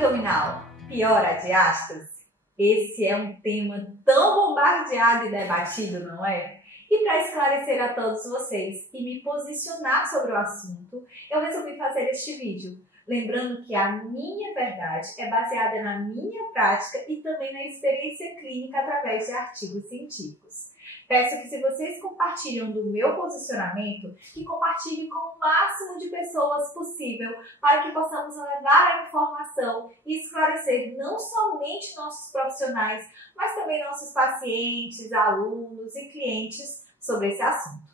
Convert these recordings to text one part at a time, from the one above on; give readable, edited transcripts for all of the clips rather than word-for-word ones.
abdominal piora a diástase? Esse é um tema tão bombardeado e debatido, não é? E para esclarecer a todos vocês e me posicionar sobre o assunto, eu resolvi fazer este vídeo. Lembrando que a minha verdade é baseada na minha prática e também na experiência clínica através de artigos científicos. Peço que, se vocês compartilham do meu posicionamento, que compartilhem com o máximo de pessoas possível para que possamos levar a informação e esclarecer não somente nossos profissionais, mas também nossos pacientes, alunos e clientes sobre esse assunto.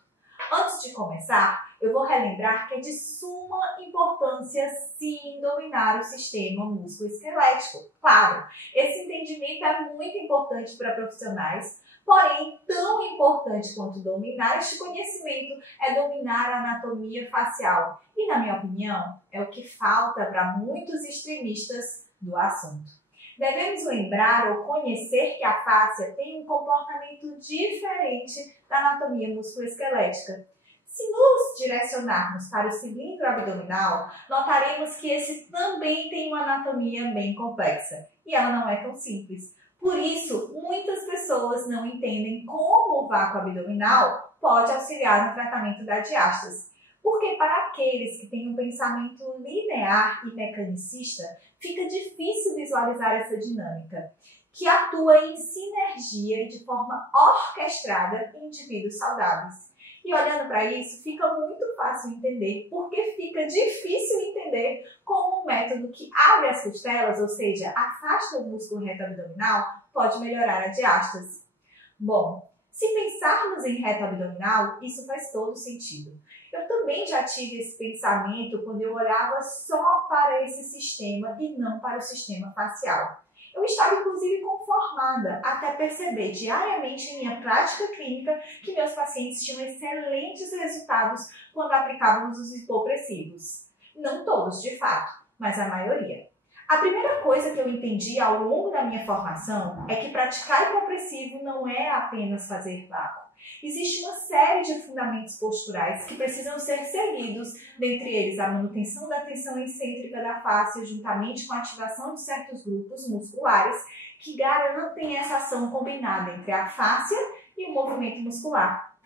Antes de começar, eu vou relembrar que é de suma importância, sim, dominar o sistema músculo-esquelético. Claro, esse entendimento é muito importante para profissionais, porém, tão importante quanto dominar este conhecimento é dominar a anatomia facial. E, na minha opinião, é o que falta para muitos extremistas do assunto. Devemos lembrar ou conhecer que a fáscia tem um comportamento diferente da anatomia musculoesquelética. Se nos direcionarmos para o cilindro abdominal, notaremos que esse também tem uma anatomia bem complexa e ela não é tão simples. Por isso, muitas pessoas não entendem como o vácuo abdominal pode auxiliar no tratamento da diástase. Porque para aqueles que têm um pensamento linear e mecanicista, fica difícil visualizar essa dinâmica, que atua em sinergia e de forma orquestrada em indivíduos saudáveis. E olhando para isso, fica muito fácil entender, porque fica difícil entender como um método que abre as costelas, ou seja, afasta o músculo reto abdominal, pode melhorar a diástase. Bom, se pensarmos em reto abdominal, isso faz todo sentido. Eu também já tive esse pensamento quando eu olhava só para esse sistema e não para o sistema facial. Eu estava, inclusive, conformada até perceber diariamente em minha prática clínica que meus pacientes tinham excelentes resultados quando aplicávamos os hipopressivos. Não todos, de fato, mas a maioria. A primeira coisa que eu entendi ao longo da minha formação é que praticar hipopressivo não é apenas fazer vácuo. Existe uma série de fundamentos posturais que precisam ser seguidos, dentre eles a manutenção da tensão excêntrica da face, juntamente com a ativação de certos grupos musculares que garantem essa ação combinada entre a fáscia e o movimento muscular.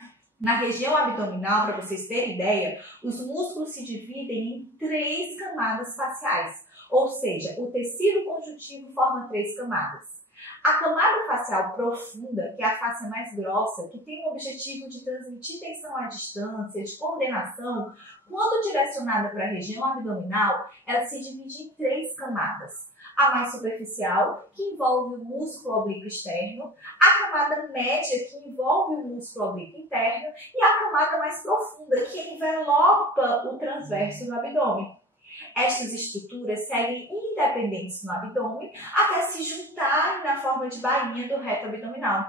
Na região abdominal, para vocês terem ideia, os músculos se dividem em 3 camadas faciais, ou seja, o tecido conjuntivo forma 3 camadas. A camada facial profunda, que é a face mais grossa, que tem o objetivo de transmitir tensão à distância, de coordenação, quando direcionada para a região abdominal, ela se divide em 3 camadas. A mais superficial, que envolve o músculo oblíquo externo, a camada média, que envolve o músculo oblíquo interno, e a camada mais profunda, que envelopa o transverso do abdômen. Estas estruturas seguem independentes no abdômen até se juntarem na forma de bainha do reto abdominal.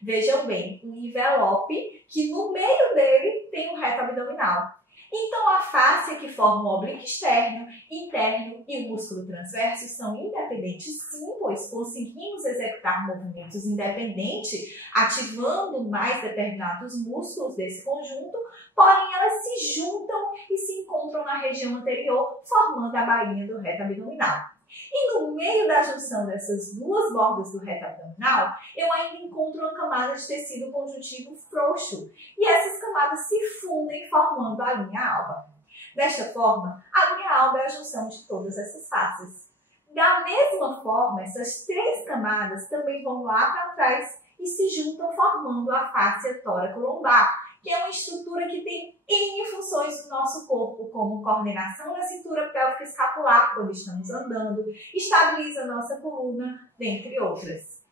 Vejam bem, um envelope que no meio dele tem o reto abdominal. Então a face que forma o oblíquo externo, interno e o músculo transverso são independentes sim, pois conseguimos executar movimentos independentes, ativando mais determinados músculos desse conjunto, porém elas se juntam e se encontram na região anterior, formando a bainha do reto abdominal. E no meio da junção dessas duas bordas do reto abdominal, eu ainda encontro uma camada de tecido conjuntivo frouxo. E essas camadas se fundem formando a linha alba. Desta forma, a linha alba é a junção de todas essas faces. Da mesma forma, essas 3 camadas também vão lá para trás e se juntam formando a fáscia tóraco-lombar, que é uma estrutura que tem N funções no nosso corpo, como coordenação da cintura pélvica escapular quando estamos andando, estabiliza a nossa coluna, dentre outras.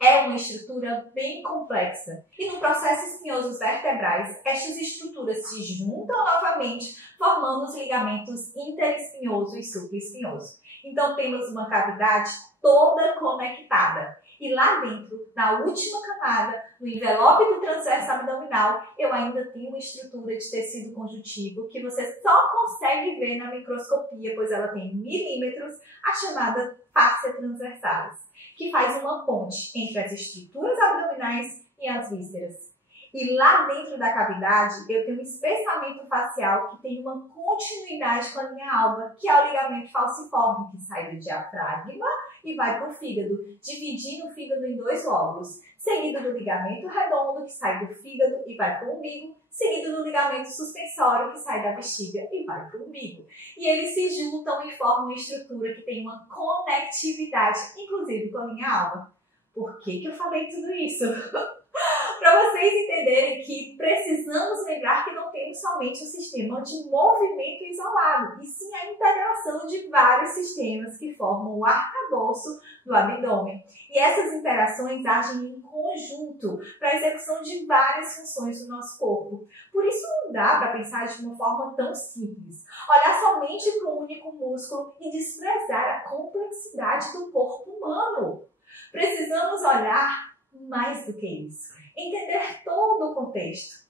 É uma estrutura bem complexa e no processo espinhoso vertebrais, estas estruturas se juntam novamente, formando os ligamentos interespinhoso e supraespinhoso. Então temos uma cavidade toda conectada. E lá dentro, na última camada, no envelope do transverso abdominal, eu ainda tenho uma estrutura de tecido conjuntivo que você só consegue ver na microscopia, pois ela tem milímetros, a chamada fáscia transversalis, que faz uma ponte entre as estruturas abdominais e as vísceras. E lá dentro da cavidade, eu tenho um espessamento facial que tem uma continuidade com a linha alba, que é o ligamento falciforme, que sai do diafragma e vai para o fígado, dividindo o fígado em dois lóbulos, seguido do ligamento redondo, que sai do fígado e vai para o umbigo, seguido do ligamento suspensório, que sai da bexiga e vai para o umbigo. E eles se juntam e formam uma estrutura que tem uma conectividade, inclusive com a linha alba. Por que eu falei tudo isso? Para vocês entenderem que precisamos lembrar que não temos somente um sistema de movimento isolado, e sim a integração de vários sistemas que formam o arcabouço do abdômen. E essas interações agem em conjunto para a execução de várias funções do nosso corpo. Por isso não dá para pensar de uma forma tão simples, olhar somente para um único músculo e desprezar a complexidade do corpo humano. Precisamos olhar mais do que isso, entender todo o contexto.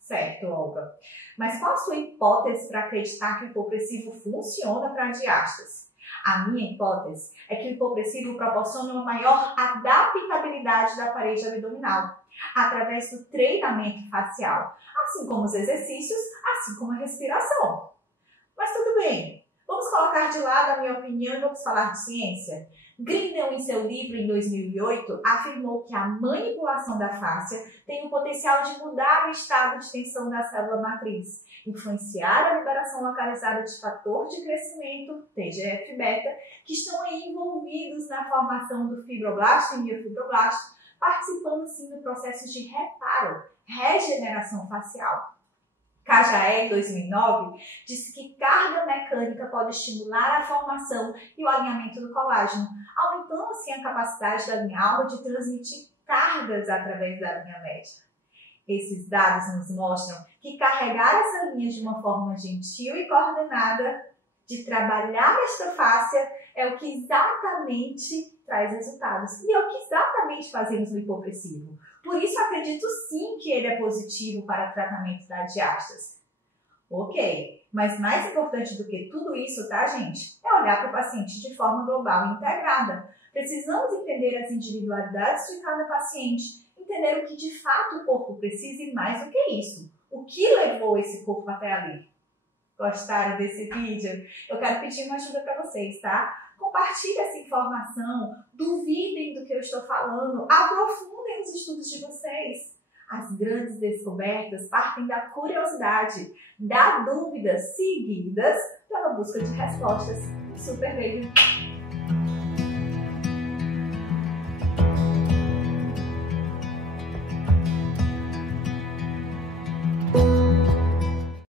Certo, Olga? Mas qual a sua hipótese para acreditar que o hipopressivo funciona para a diástase? A minha hipótese é que o hipopressivo proporciona uma maior adaptabilidade da parede abdominal, através do treinamento facial, assim como os exercícios, assim como a respiração. Mas tudo bem, vamos colocar de lado a minha opinião e vamos falar de ciência? Grindel, em seu livro em 2008, afirmou que a manipulação da fáscia tem o potencial de mudar o estado de tensão da célula matriz, influenciar a liberação localizada de fator de crescimento, TGF-beta, que estão aí envolvidos na formação do fibroblasto e miofibroblasto, participando assim do processo de reparo, regeneração facial. Cajaé, em 2009, disse que carga mecânica pode estimular a formação e o alinhamento do colágeno, aumentando assim a capacidade da linha alba de transmitir cargas através da linha média. Esses dados nos mostram que carregar essa linha de uma forma gentil e coordenada, de trabalhar esta fáscia, é o que exatamente traz resultados. E é o que exatamente fazemos no hipopressivo. Por isso, acredito sim que ele é positivo para o tratamento da diástase. Ok, mas mais importante do que tudo isso, tá, gente? É olhar para o paciente de forma global e integrada. Precisamos entender as individualidades de cada paciente, entender o que de fato o corpo precisa e mais do que isso. O que levou esse corpo até ali? Gostaram desse vídeo? Eu quero pedir uma ajuda para vocês, tá? Compartilhem essa informação, duvidem do que eu estou falando, aprofundem os estudos de vocês. As grandes descobertas partem da curiosidade, da dúvida, seguidas pela busca de respostas. Super bem!